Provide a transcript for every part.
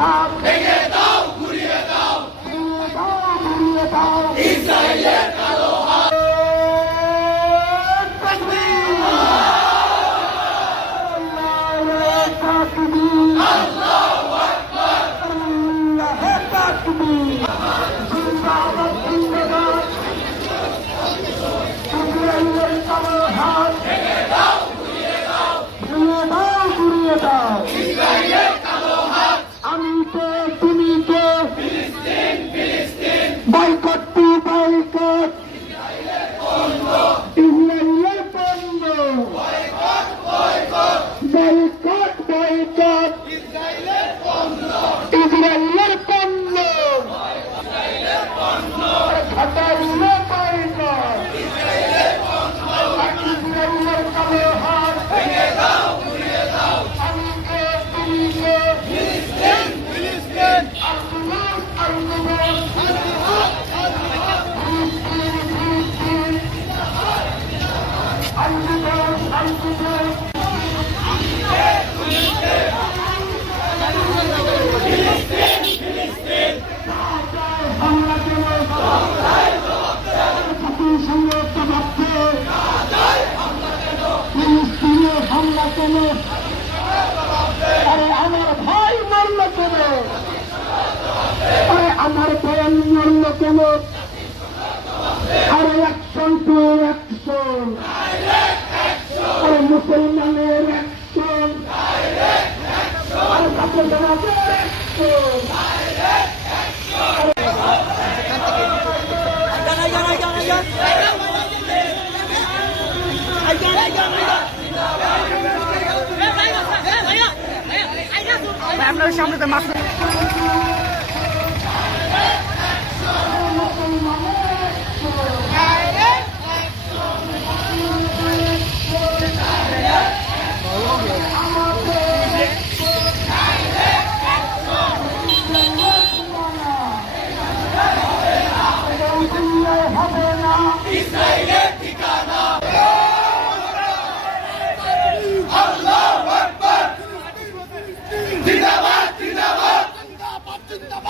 হাত ভেঙে দাও ঘুরিয়ে দাও ঘুরিয়ে দাও ইসরায়েলের Israel কেন আরে আমার ভাই মরল কেন আরে আমার বোন মরল কেন আরে অ্যাকশন টু অ্যাকশন আরে মুসলমানের অ্যাকশন আরে কাপড়ের action আপনার সামনে তো মাছ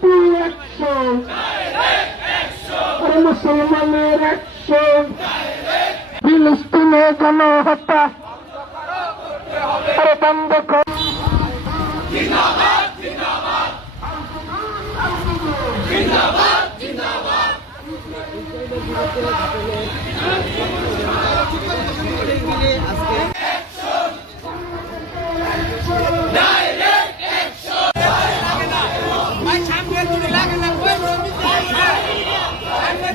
to আর মুসলমানের অ্যাকশন ফিলিস্তিনে গণহত্যা বন্ধ কর ডাইরেক্ট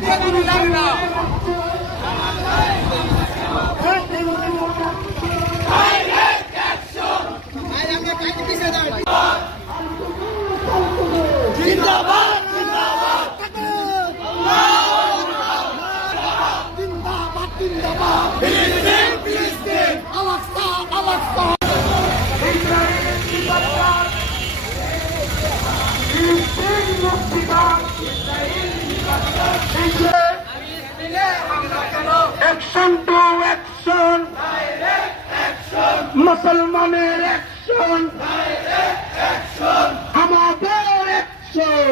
ગુરુ લાગના মুসলমানের অ্যাকশন আমাদের অ্যাকশন